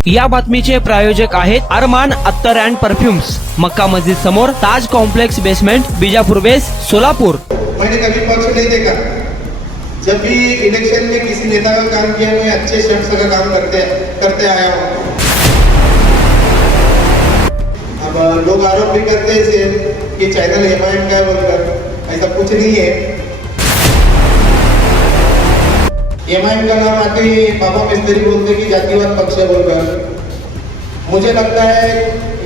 या बातमीचे प्रायोजक आहेत अरमान अत्तर अँड परफ्यूम्स, मक्का मस्जिद समोर, Taj complex basement, Bijapur west, Solapur. मैंने कभी पक्ष नहीं देखा। जब भी इलेक्शन में किसी नेता का काम किया, मैं अच्छे शख्स का काम करते आया हूँ। अब लोग आरोप भी करते हैं कि चैनल एमआईएम का बोलकर, ऐसा कुछ नहीं है। एमआईएम का नाम आते ही बाबा मिस्त्री बोलते कि जातिवाद पक्ष है बोलकर। मुझे लगता है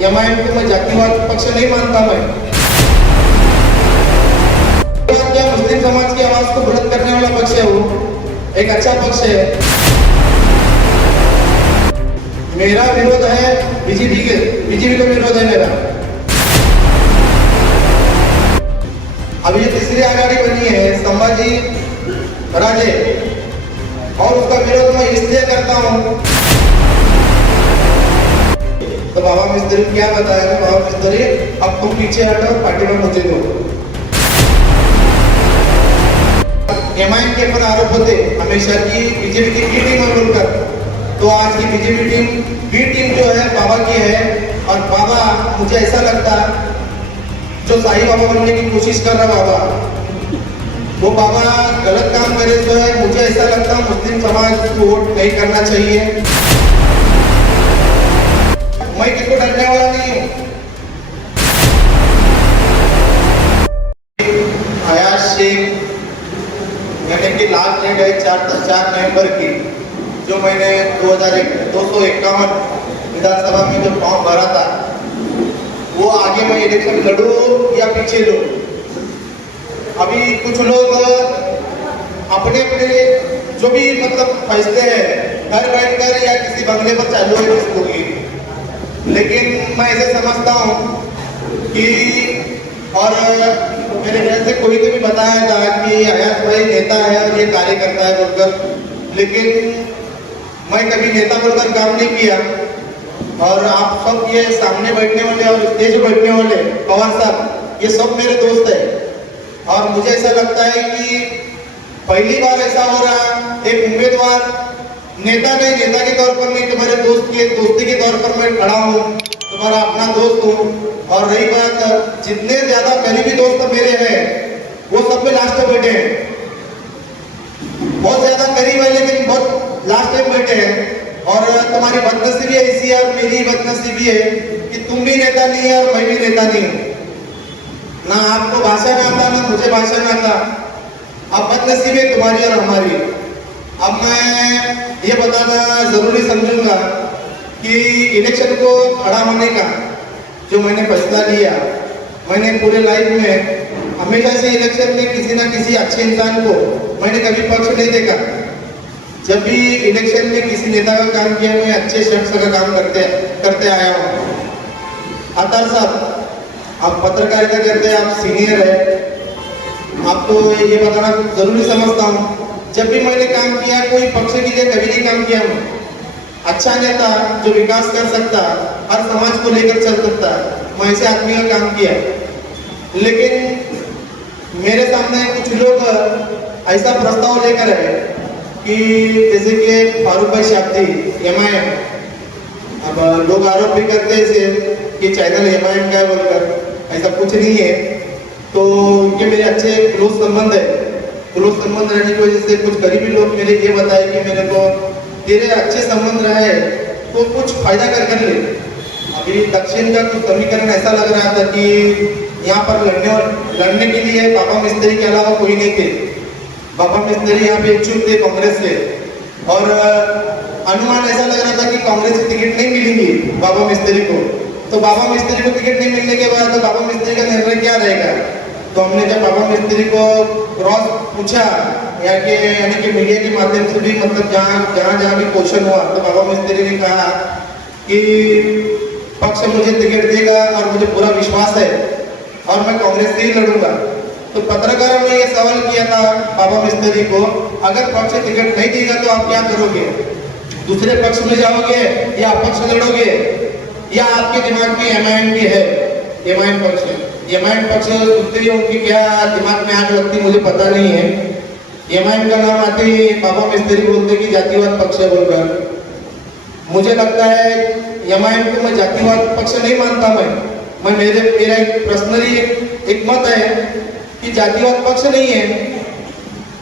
एमआईएम को मैं जातिवाद पक्ष नहीं मानता। मैं क्या मुस्लिम समाज की आवाज को बुलंद करने वाला पक्ष है, वो एक अच्छा पक्ष है। मेरा विरोध है बीजेपी का विरोध है मेरा। अभी ये तीसरी आघाड़ी बनी है संभाजी राजे, और उसका विरोध मैं इसलिए करता हूँ। तो बाबा मिस्त्री क्या बताया, बाबा मिस्त्री अब तुम पीछे हटो, पार्टी में मुझे दो। एमआईएम के पर आरोप होते हमेशा की बीजेपी की बी टीम है बोलकर, तो आज की बीजेपी टीम बी टीम जो है बाबा की है। और बाबा मुझे ऐसा लगता जो साईं बाबा बनने की कोशिश कर रहा बाबा, वो बाबा गलत काम करे तो है। मुझे ऐसा लगता मुस्लिम समाज को वोट नहीं करना चाहिए। मैं किसको डरने वाला नहीं हूँ। अयाज शेख यानी कि लास्ट डेट है 4 नवंबर की, जो मैंने 251 विधानसभा में जो फॉर्म भरा था, वो आगे मैं इलेक्शन लड़ूं या पीछे लूं। अभी कुछ लोग अपने जो भी मतलब फैसले हैं घर बैठकर या किसी बंगले पर चालू है होगी, लेकिन मैं ऐसे समझता हूँ कि, और मेरे ख्याल से कोई तो भी बताया था कि अयाज भाई नेता है और ये कार्य करता है बोलकर, लेकिन मैं कभी नेता बोलकर काम नहीं किया। और आप सब ये सामने बैठने वाले और स्टेज पर बैठने वाले पवार साहब, ये सब मेरे दोस्त है। और मुझे ऐसा लगता है कि पहली बार ऐसा हो रहा, एक उम्मीदवार नेता नहीं, नेता के तौर पर नहीं, तुम्हारे दोस्ती के तौर पर मैं खड़ा हूँ, तुम्हारा अपना दोस्त हूँ। और रही बात, जितने ज्यादा करीबी दोस्त मेरे हैं वो सब में लास्ट में बैठे हैं। बहुत ज्यादा करीब है लेकिन बहुत लास्ट में बैठे हैं। और तुम्हारी बदनसीबी ऐसी है और मेरी बदनसीबी है कि तुम भी नेता नहीं है और मैं भी नेता नहीं हूँ। ना आपको भाषा में आता, ना मुझे भाषा में आता। अब बदनसीबी है तुम्हारी और हमारी। अब मैं ये बताना जरूरी समझूंगा कि इलेक्शन को खड़ा होने का जो मैंने फैसला लिया, मैंने पूरे लाइफ में हमेशा से इलेक्शन में किसी ना किसी अच्छे इंसान को मैंने कभी पक्ष नहीं देखा। जब भी इलेक्शन में किसी नेता का काम किया, मैं अच्छे शख्स का काम करते आया हूँ। अत्तर साहब, आप पत्रकारिता करते हैं, आप सीनियर है, आपको ये बताना जरूरी समझता हूँ। जब भी मैंने काम किया, कोई पक्ष के लिए कभी नहीं काम किया। अच्छा नेता जो विकास कर सकता, हर समाज को लेकर चल सकता, मैं ऐसे आदमी का काम किया। लेकिन मेरे सामने कुछ लोग ऐसा प्रस्ताव लेकर है कि जैसे कि फारूक भाई शाब्दी एमआईएम, अब लोग आरोप भी करते हैं कि चैनल एमआईएम का है बोलकर, ऐसा कुछ नहीं है। तो ये मेरे अच्छे क्लोज संबंध है। क्लोज संबंध रहने की वजह से कुछ करीबी लोग मेरे ये बताए कि मेरे को तेरे अच्छे संबंध रहे तो कुछ फायदा कर ले। अभी दक्षिण का कुछ समीकरण ऐसा लग रहा था कि यहाँ पर लड़ने के लिए बाबा मिस्त्री के अलावा कोई नहीं थे। बाबा मिस्त्री यहाँ पे इच्छुक थे कांग्रेस से, और अनुमान ऐसा लग रहा था कि कांग्रेस की टिकट नहीं मिलेगी बाबा मिस्त्री को। तो बाबा मिस्त्री को टिकट नहीं मिलने के बाद तो बाबा मिस्त्री का निर्णय क्या रहेगा। तो हमने जब बाबा मिस्त्री को क्रॉस पूछा यानी कि मीडिया के माध्यम से भी, मतलब जहाँ भी क्वेश्चन हुआ, तो बाबा मिस्त्री ने कहा कि पक्ष मुझे टिकट देगा और मुझे पूरा विश्वास है और मैं कांग्रेस से ही लड़ूंगा। तो पत्रकारों ने ये सवाल किया था बाबा मिस्त्री को, अगर पक्ष टिकट नहीं देगा तो आप क्या करोगे, दूसरे पक्ष में जाओगे या अपक्ष लड़ोगे, या आपके दिमाग में एमआईएम भी है, एमआईएम पक्ष सुनते उनकी क्या दिमाग में आग लगती मुझे पता नहीं है। एमआईएम का नाम आते ही बाबा मिस्त्री बोलते कि जातिवाद पक्ष है बोलकर। मुझे लगता है एमआईएम को मैं जातिवाद पक्ष नहीं मानता मैं मेरा एक पर्सनली एक मत है कि जातिवाद पक्ष नहीं है।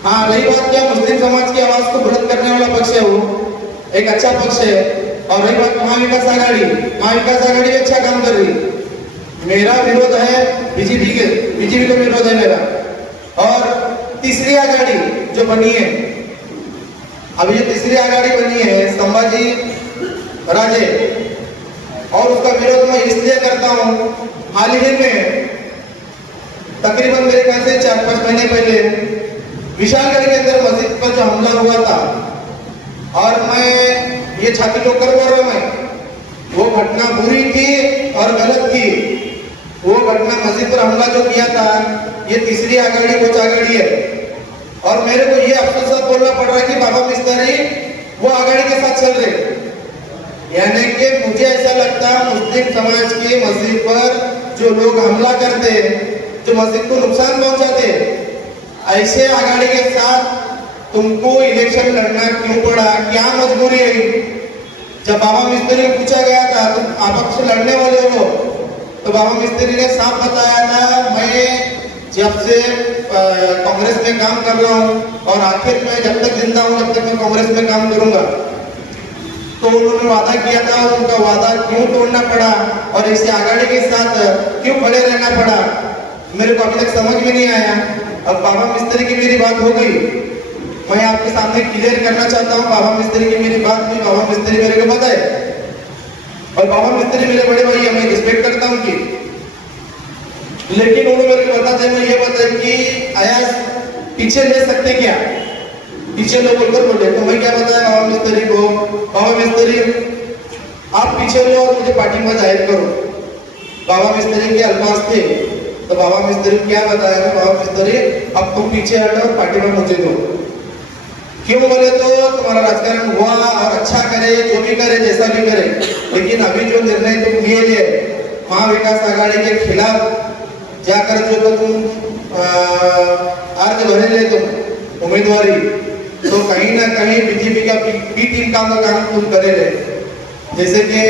हाँ, रही बात क्या मुस्लिम समाज की आवाज को बुलंद करने वाला पक्ष है, वो एक अच्छा पक्ष है। और रही बात महाविकास आघाड़ी भी अच्छा काम कर रही है। मेरा विरोध है बीजेपी का विरोध है मेरा। और तीसरी आघाड़ी जो बनी है, अभी जो तीसरी आघाड़ी बनी है संभाजी राजे, और उसका विरोध मैं इसलिए करता हूँ, हाल ही में तकरीबन मेरे ख्याल से 4-5 महीने पहले विशालगढ़ के अंदर मस्जिद पर जो हमला हुआ था, और मैं ये छाती ठोक कर बोल रहा हूँ, वो घटना बुरी थी और गलत थी। वो घटना मस्जिद पर हमला जो किया था, ये तीसरी आघाड़ी कोच आघाड़ी है। और मेरे को ये अफसोस बोलना पड़ रहा है कि बाबा मिस्त्री वो आघाड़ी के साथ चल रहे। यानी कि मुझे ऐसा लगता है मुस्लिम समाज की मस्जिद पर जो लोग हमला करते, जो मस्जिद को नुकसान पहुंचाते, ऐसे आघाड़ी के साथ तुमको इलेक्शन लड़ना क्यों पड़ा, क्या मजबूरी है? जब बाबा मिस्त्री को पूछा गया था तुम आपस से लड़ने वाले हो, तो बाबा मिस्त्री ने साफ बताया था मैं जब से कांग्रेस में काम कर रहा हूँ और आखिर में जब तक जिंदा हूँ जब तक मैं कांग्रेस में काम करूंगा। तो उन्होंने वादा किया था, उनका वादा क्यों तोड़ना पड़ा और इस आघाड़ी के साथ क्यों खड़े रहना पड़ा, मेरे को अभी तक समझ में नहीं आया। अब बाबा मिस्त्री की मेरी बात हो गई, मैं आपके सामने क्लियर करना चाहता हूँ, बाबा मिस्त्री की मेरी बात हुई, बाबा मिस्त्री मेरे को पता है और बाबा मिस्त्री मेरे बड़े भाई है, मैं रिस्पेक्ट करता हूँ कि, लेकिन उन्होंने मेरे को बताते मैं ये बताया कि आयास पीछे ले सकते क्या, पीछे लोग बोलकर बोले। तो मैं क्या बताया बाबा मिस्त्री को, बाबा मिस्त्री आप पीछे लो और मुझे पार्टी में जाहिर करो। बाबा मिस्त्री के अल्फाज थे, तो बाबा मिस्त्री क्या बताया, बाबा मिस्त्री अब तुम पीछे हटो और पार्टी में मुझे दो। क्यों बोले तो तुम्हारा राजकारण हुआ और अच्छा करे, जो भी करे, जैसा भी करे, लेकिन अभी जो निर्णय तुम लिए महाविकास आघाड़ी के खिलाफ जाकर जो तो तुम अर्ज भरे ले तुम उम्मीदवारी, तो कहीं ना कहीं बीजेपी का बी टीम का काम तुम करे ले। जैसे कि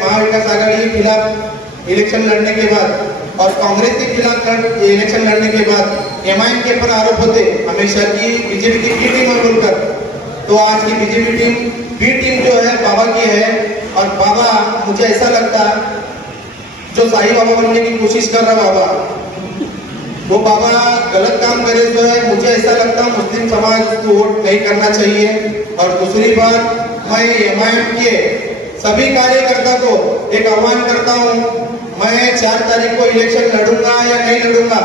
महाविकास आघाड़ी के खिलाफ इलेक्शन लड़ने के बाद और कांग्रेस के खिलाफ इलेक्शन लड़ने के बाद एमआईएम के ऊपर आरोप होते हमेशा की बीजेपी की बी टीम बोलकर, तो आज की बीजेपी बी टीम जो है बाबा की है। और बाबा मुझे ऐसा लगता जो साईं बाबा बनने की कोशिश कर रहा बाबा, वो बाबा गलत काम करे जो है, मुझे ऐसा लगता है मुस्लिम समाज को वोट नहीं करना चाहिए। और दूसरी बात, मैं एमआईएम के सभी कार्यकर्ता को एक आह्वान करता हूँ, मैं 4 तारीख को इलेक्शन लड़ूंगा या नहीं लड़ूंगा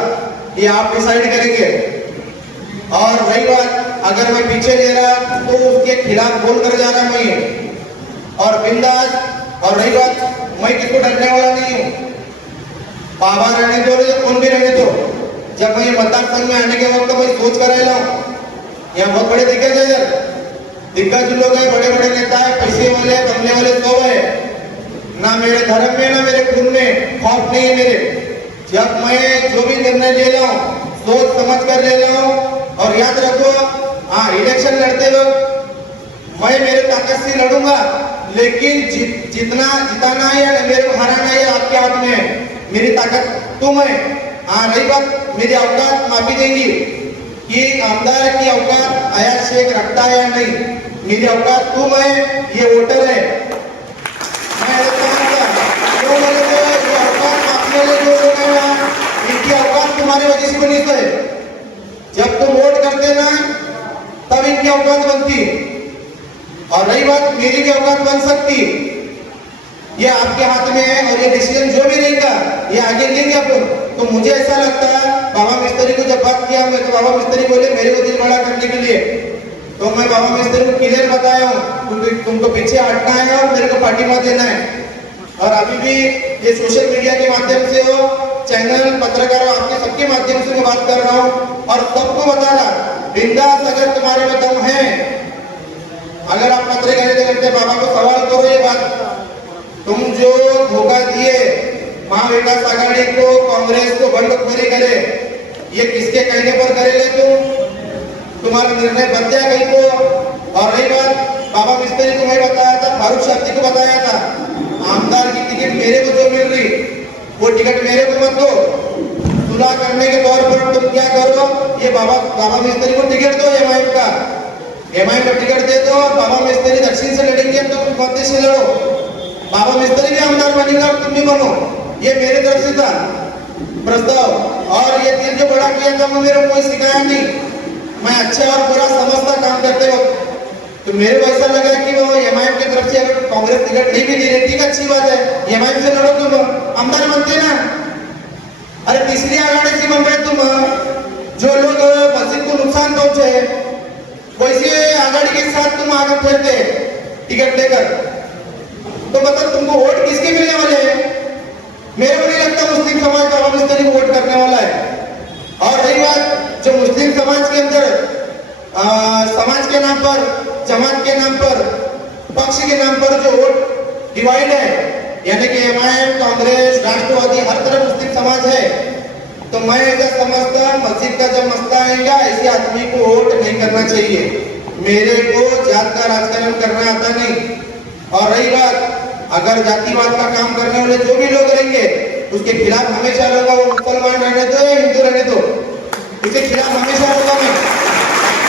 ये आप डिसाइड करेंगे। और रही बात अगर मैं पीछे ले रहा तो उसके खिलाफ बोल कर जा रहा मैं, और बिंदास। और रही बात मैं किसको डरने वाला नहीं हूँ, बाबा रहने दो या कौन भी रहने दो। जब मैं मतदान संघ में आने के वक्त मैं सोच कर रहा हूँ, यहाँ बहुत बड़े दिग्गज है, दिग्गज लोग हैं, बड़े बड़े नेता है, पैसे वाले बंगले वाले सब है, ना मेरे धर्म में ना मेरे खून में खौफ नहीं है मेरे। जब मैं जो भी निर्णय ले रहा हूँ सोच समझ कर ले रहा हूँ। और याद रखो, हाँ इलेक्शन लड़ते वक्त मैं मेरे ताकत से लड़ूंगा, लेकिन जितना जिताना है या मेरे को हराना है आपके हाथ में है, मेरी ताकत तुम है। हाँ रही बात मेरी औकात माफी देंगी कि आमदार की औकात अयाज शेख रखता है या नहीं, मेरी औकात तुम है, ये वोटर है। मैं क्यों बोले तो ये औकात माफने वाले जो लोग हैं ना, इनकी औकात तुम्हारी वजह से बनी है। जब तुम वोट करते ना तब इनकी औकात बनती, और रही बात मेरी भी औकात बन सकती, ये आपके हाथ में है। और ये डिसीजन जो भी रहेगा ये आगे लेंगे अपन। तो मुझे ऐसा लगता है बाबा मिस्त्री को जब बात किया मैं, तो बाबा मिस्त्री बोले मेरे को दिल बड़ा करने के लिए, तो मैं बाबा मिस्त्री को क्लियर बताया हूँ तुमको पीछे हटना है और मेरे को पार्टी मत देना है। और अभी भी ये सोशल मीडिया के माध्यम से हो, चैनल पत्रकारों आपके सबके माध्यम से मैं बात कर रहा हूँ और सबको बता रहा, बिंदास अगर तुम्हारे में दम है, अगर आप पत्रकारिता करते बाबा को सवाल करो, ये बात तुम जो धोखा दिए महाविकास आघाड़ी को, कांग्रेस को बंडखोरी करे, ये किसके कहने पर करेंगे तुम्हारा निर्णय बदला कहीं को। और रही बात बाबा मिस्त्री को मैं बताया था, फारूक शाब्दी को टिकट मेरे को मत दो, सुलह करने के तौर पर तुम क्या करो, ये बाबा मिस्त्री को टिकट दो, एमआईएम का टिकट दे दो। बाबा मिस्त्री दक्षिण से लड़ेंगे, तुम मध्य से लड़ो, बाबा मिस्त्री भी आमदार बनेगा और तुम भी बनो। ये मेरे तरफ से था प्रस्ताव। और ये दिल जो बड़ा किया था वो मेरे को कोई सिखाया नहीं, मैं अच्छा और बुरा समझता काम करते वक्त। तो मेरे को ऐसा लगा कि वो एमआईएम की तरफ से अगर कांग्रेस टिकट नहीं भी दे रही, ठीक अच्छी बात है, एमआईएम से लड़ो, तुम आमदार बनते ना। अरे तीसरी आघाड़ी से बन रहे तुम, जो लोग मस्जिद को नुकसान पहुंचे वैसे आघाड़ी के साथ तुम आगे फिरते टिकट लेकर, तो मतलब तुमको वोट किसके मिलने वाले हैं? मेरे को नहीं लगता मुस्लिम समाज बाबा मिस्त्री को वोट करने वाला है। और रही बात जो मुस्लिम समाज के अंदर समाज के नाम पर, जमात के नाम पर, पक्ष के नाम पर जो वोट डिवाइड है, यानी कि एमआईएम, कांग्रेस, राष्ट्रवादी, हर तरफ मुस्लिम समाज है, तो मैं ऐसा समझता मस्जिद का जब मसला आएगा ऐसे आदमी को वोट नहीं करना चाहिए। मेरे को जात का राजकारण करना आता नहीं। और रही बात अगर जातिवाद का काम करने वाले जो भी लोग रहेंगे उसके खिलाफ हमेशा रहूंगा, वो मुसलमान रहने दो या हिंदू रहने दो, इसके खिलाफ हमेशा रहूंगा मैं।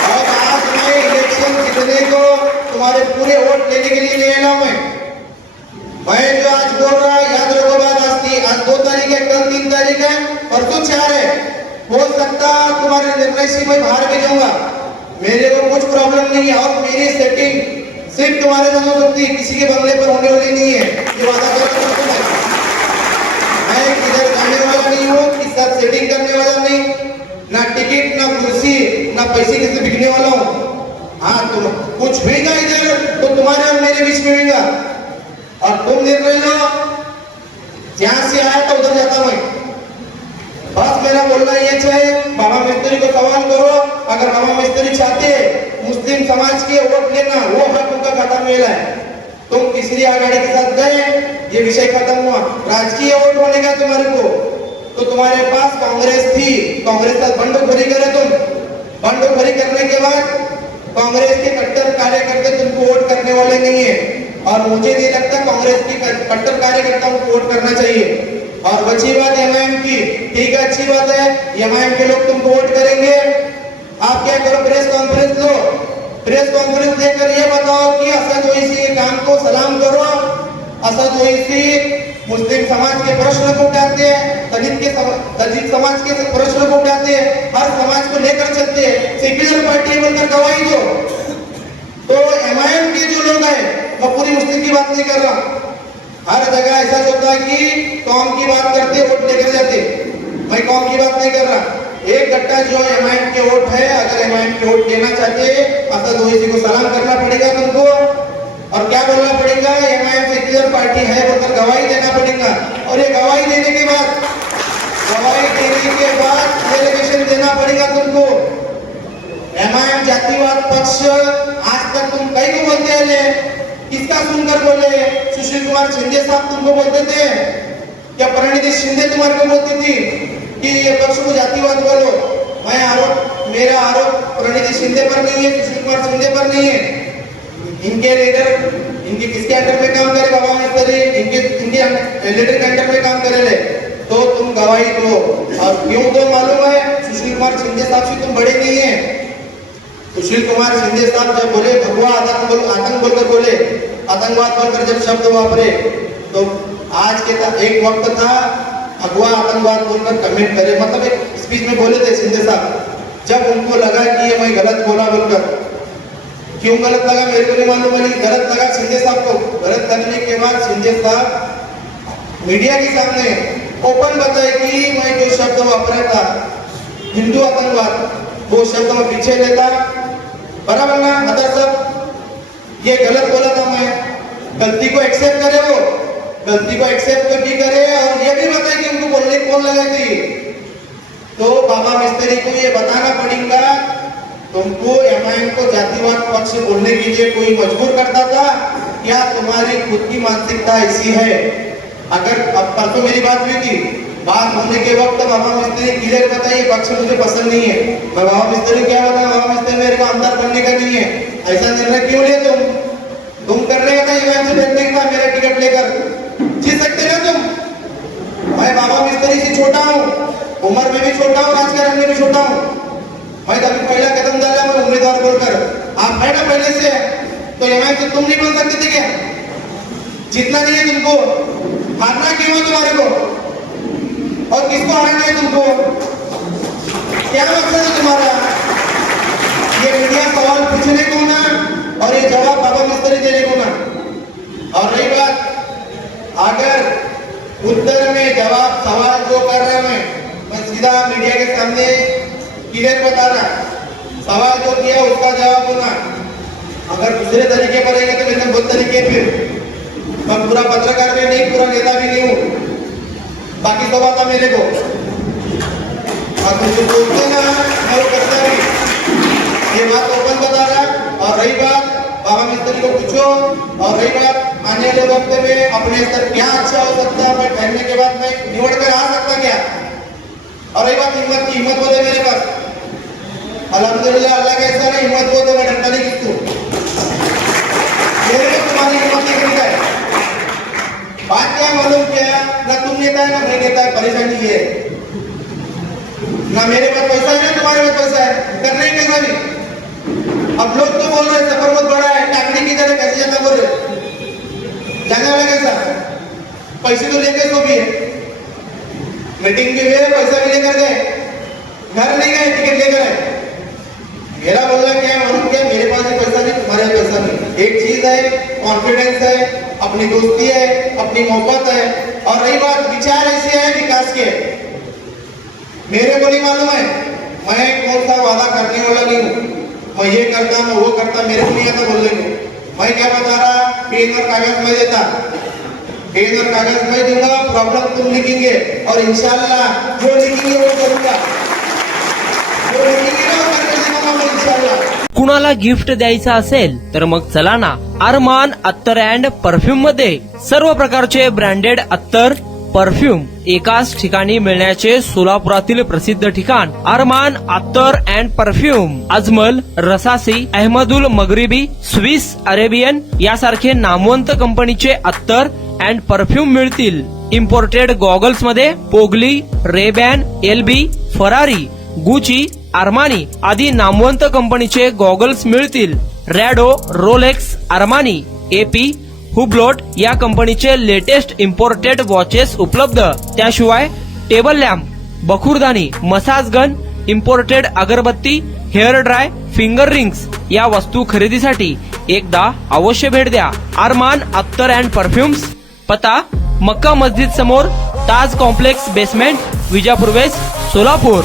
और आज मैं इलेक्शन जीतने को तुम्हारे पूरे वोट लेने के लिए नहीं आया मैं जो आज बोल रहा याद रखो बात, आज 2 तारीख है, कल 3 तारीख है, परसों 4 है, हो सकता तुम्हारे निर्णय से मैं बाहर भी जाऊंगा, मेरे को कुछ प्रॉब्लम नहीं है। और मेरी सेटिंग सिर्फ तुम्हारे साथ हो सकती है, किसी के बंगले पर होने वाली नहीं है, ये वादा कर रहा हूं मैं किधर जाने वाला नहीं हूँ, किसी साथ सेटिंग करने वाला नहीं, ना टिकट, ना कुर्सी, ना पैसे किसी बिकने वाला हूँ। हाँ तुम कुछ होगा इधर तो तुम्हारे और मेरे बीच में होगा, और तुम निर्णय लो, जहां से आया तो उधर जाता मैं। बस मेरा बोलना ये है, बाबा मिस्त्री को सवाल करो, अगर बाबा मिस्त्री चाहते मुस्लिम समाज के वोट लेना, वो हक उनका खत्म हुआ है। तुम तीसरी आघाड़ी के साथ गए, ये विषय खत्म हुआ। राजकीय वोट होने का तुम्हारे को, तो तुम्हारे पास कांग्रेस थी, कांग्रेस का बंडखोरी करे तुम, बंडखोरी करने के बाद कांग्रेस के कट्टर कार्यकर्ता तुमको वोट करने वाले नहीं है, और मुझे नहीं लगता कांग्रेस की कट्टर कार्यकर्ताओं को वोट करना चाहिए। और बची बात एमआईएम की, ठीक है अच्छी बात है, एमआईएम के लोग तुमको वोट करेंगे, आप क्या करो प्रेस कॉन्फ्रेंस लो, प्रेस कॉन्फ्रेंस देकर ये बताओ कि असद ओवैसी के काम को सलाम करो, असद ओवैसी मुस्लिम समाज के प्रश्न को उठाते हैं, दलित समाज के प्रश्न को उठाते हैं, हर समाज को लेकर चलते हैं, सेक्युलर पार्टी बनकर गवाही दो। तो एमआईएम के जो लोग हैं, मैं पूरी मुस्लिम की बात नहीं कर रहा, हर जगह ऐसा होता है कि कौम की बात करते वोट लेकर जाते, मैं कौम की बात नहीं कर रहा। एक गट्टा जो एमआईएम के वोट है, अगर एमआईएम के वोट लेना चाहते असद ओवैसी को सलाम करना पड़ेगा तुमको, और क्या बोलना पड़ेगा, एमआईएम सेक्युलर पार्टी है बोलकर गवाही देना पड़ेगा। और ये गवाही देने के बाद डेलीगेशन देना पड़ेगा तुमको। एमआईएम जातिवाद पक्ष आज तक तुम कई को बोलते हैं, किसका सुनकर बोले, सुशील कुमार शिंदे साहब तुमको बोलते थे क्या, परिणीति शिंदे तुम्हारे को बोलती थी कि ये पक्ष को जातिवाद बोलो। मेरा आरोप परिणीति शिंदे पर नहीं है, सुशील कुमार शिंदे पर नहीं है, इनके लीडर, इनके किसके अंडर में काम करे, बाबा मिस्त्री इनके लीडर के अंडर में काम करे ले, तो तुम गवाही दो। और क्यों दो मालूम है, सुशील कुमार शिंदे साहब से तुम बड़े नहीं है। सुशील कुमार शिंदे साहब जब बोले भगवा आतंक बोलकर बोले, आतंकवाद बोलकर जब शब्द वापरे, तो आज के एक वक्त था भगवा आतंकवाद बोलकर कमेंट करे, मतलब एक स्पीच में बोले थे शिंदे साहब, जब उनको लगा कि ये मैं गलत बोला बोलकर, क्यों गलत लगा मेरे को नहीं मालूम, लेकिन गलत लगा शिंदे साहब को। गलत लगने के बाद शिंदे साहब मीडिया के सामने ओपन बताए कि मैं जो शब्द वापरा था हिंदू आतंकवाद, वो शब्द मैं पीछे लेता, बराबर ना अदर साहब, ये गलत बोला था, मैं गलती को एक्सेप्ट करे, वो गलती को एक्सेप्ट भी करे, और ये भी बताए कि उनको बोलने कौन लगाई थी। तो बाबा मिस्त्री को ये बताना पड़ेगा, तुमको एमआईएम को जातिवाद पक्ष बोलने के लिए कोई मजबूर करता था क्या, तुम्हारी खुद की मानसिकता ऐसी है। अगर अब परसों मेरी बात हुई थी, बात होने के वक्त बाबा मिस्त्री क्लियर बताइए पक्ष मुझे पसंद नहीं है, मैं बाबा मिस्त्री क्या बताया, बाबा मिस्त्री मेरे को आमदार बनने का नहीं है, ऐसा निर्णय क्यों लिया तुम करने का था, एमआईएम से बैठने का, मेरा टिकट लेकर जीत सकते ना तुम, मैं मैं बाबा मिस्त्री से छोटा हूँ, उम्र में भी छोटा हूँ, राजकारण में भी छोटा हूँ। मैं कभी पहला कदम डाला, मैं उम्मीदवार बोलकर, आप है ना पहले से, तो एमआई तो तुम नहीं बन सकते थे क्या? जीतना नहीं है तुमको, हारना क्यों है तुम्हारे को? और किसको हराना है तुमको? क्या मकसद है तुम्हारा? ये मीडिया सवाल पूछने को ना, और ये जवाब बाबा मिस्त्री देने को ना। और रही बात, अगर उत्तर में जवाब सवाल जो कर रहा मैं सीधा मीडिया के सामने क्लियर बता रहा, सवाल जो किया उसका जवाब होना। अगर दूसरे तरीके पर रहेंगे तो मैंने बहुत तरीके, फिर मैं पूरा पत्रकार भी नहीं, पूरा नेता भी नहीं हूँ, बाकी सब आता मेरे को। और तुम जो बोलते ना मैं वो करता भी, ये बात ओपन बता रहा। और रही बात, बाबा मिस्त्री को पूछो। और रही बात आने वाले वक्त में अपने स्तर क्या अच्छा हो सकता है, मैं ठहरने के बाद मैं निवड़ कर आ सकता क्या? और रही बात हिम्मत की, हिम्मत बोले मेरे पास, अल्हम्दुलिल्लाह अल्लाह का ऐसा नहीं, हिम्मत बोल तो मैं डरता नहीं किसको, मेरे को तुम्हारी हिम्मत नहीं करता है। बात क्या मालूम क्या, ना तुम नेता है ना मैं नेता है, परेशानी ये है ना मेरे पास पैसा है ना तुम्हारे पास पैसा है, करना ही कैसा भी। अब लोग तो बोल रहे सफर बहुत बड़ा है, टाकड़ी की तरह कैसे जाता बोल रहे, जाने वाला कैसा? पैसे तो लेके सो भी है, मीटिंग भी हुई है, पैसा भी लेकर गए, घर नहीं गए, टिकट लेकर आए। मेरा बोलना क्या है मालूम क्या, मेरे पास भी पैसा नहीं, तुम्हारे पास पैसा नहीं। एक चीज है कॉन्फिडेंस है, अपनी दोस्ती है, अपनी मोहब्बत है। और रही बात विचार ऐसे है विकास के, मेरे को नहीं मालूम है, मैं कौन सा वादा करने वाला नहीं हूँ, मैं ये करता मैं वो करता, मेरे को नहीं आता बोलने को। मैं क्या बता रहा, पेन और कागज मैं देता, पेन और कागज मैं दूंगा, प्रॉब्लम तुम लिखेंगे और इंशाल्लाह जो लिखेंगे वो करूंगा, जो लिखेंगे ना वो करके देखूंगा मैं इंशाल्लाह। कुणाला गिफ्ट द्यायचं असेल तर मग चला ना, अरमान अत्तर अँड परफ्यूम मध्ये सर्व प्रकारचे ब्रँडेड अत्तर परफ्यूम एकाच ठिकाणी मिळण्याचे सोलापुरातील प्रसिद्ध ठिकाण Armaan Attar and perfume. Ajmal, Rasasi, Ahmedul Maghribi, Swiss Arabian यासारखे नामवंत कंपनीचे अत्तर अँड परफ्यूम मिळतील। इम्पोर्टेड गॉगल्स मध्ये पोगली, Rayban, LB, Ferrari, Gucci, Armani आदी नामवंत कंपनीचे गॉगल्स मिळतील। रॅडो, रोलेक्स, आर्मानी, एपी, हुब्लोट या कंपनीचे लेटेस्ट इम्पोर्टेड वॉचेस उपलब्ध। त्याशिवाय टेबल लॅम्प, बखुरदानी, मसाज गन, इम्पोर्टेड अगरबत्ती, हेअर ड्राय, फिंगर रिंग्स या वस्तू खरेदीसाठी एकदा अवश्य भेट द्या। अरमान अत्तर अँड परफ्युम्स, पता मक्का मस्जिद समोर, Taj complex basement, Vijapur west, Solapur.